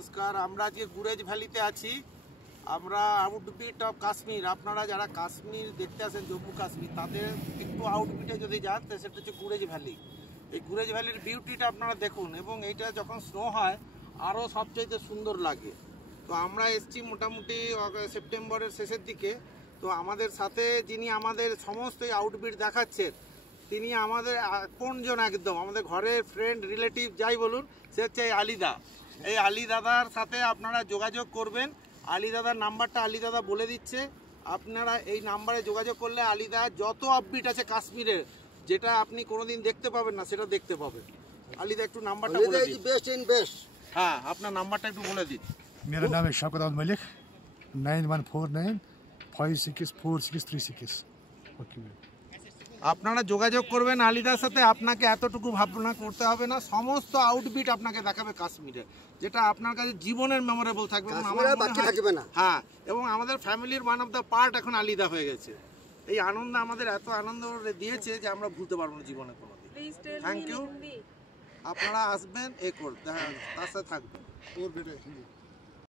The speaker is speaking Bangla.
নমস্কার। আমরা আজকে গুরেজ ভ্যালিতে আছি। আমরা আউটবিট অফ কাশ্মীর, আপনারা যারা কাশ্মীর দেখতে আসেন জম্মু কাশ্মীর, তাদের একটু আউটবিটে যদি যান তো সেটা হচ্ছে গুরেজ ভ্যালি। এই গুরেজ ভ্যালির বিউটিটা আপনারা দেখুন, এবং এইটা যখন স্নো হয় আরও সবচাইতে সুন্দর লাগে। তো আমরা এসছি মোটামুটি সেপ্টেম্বরের শেষের দিকে। তো আমাদের সাথে যিনি আমাদের সমস্ত আউটবিট দেখাচ্ছেন, তিনি আমাদের কোনজন একদম আমাদের ঘরের ফ্রেন্ড রিলেটিভ যাই বলুন, সে হচ্ছে এই আলিদা। এই আলি দাদার সাথে আপনারা যোগাযোগ করবেন। আলি দাদার নাম্বারটা আলি দাদা বলে দিচ্ছে। আপনারা এই নাম্বারে যোগাযোগ করলে আলিদা যত আপডেট আছে কাশ্মীরের, যেটা আপনি কোনোদিন দেখতে পাবেন না সেটা দেখতে পাবেন। আলিদা একটু নাম্বারটা বলে দিন। Best in best. হ্যাঁ, আপনার নাম্বারটা একটু বলে দিন। मेरा नाम है शौकत अहमद मलिक, 9149564636। ओके, আপনারা যোগাযোগ করবেন আলিদার সাথে। আপনাকে এতটুকু ভাবনা করতে হবে না, সমস্ত আউটবিট আপনাকে দেখাবে কাশ্মীরের, যেটা আপনার কাছে জীবনের মেমোরেবল থাকবে। হ্যাঁ, এবং আমাদের ফ্যামিলির ওয়ান অফ দ্য পার্ট এখন আলিদা হয়ে গেছে। এই আনন্দ আমাদের এত আনন্দ দিয়েছে যে আমরা ভুলতে পারবো না জীবনে কোনোদিন। Thank you. আপনারা আসবেন, এ করতে, হ্যাঁ, তার সাথে থাকবেন।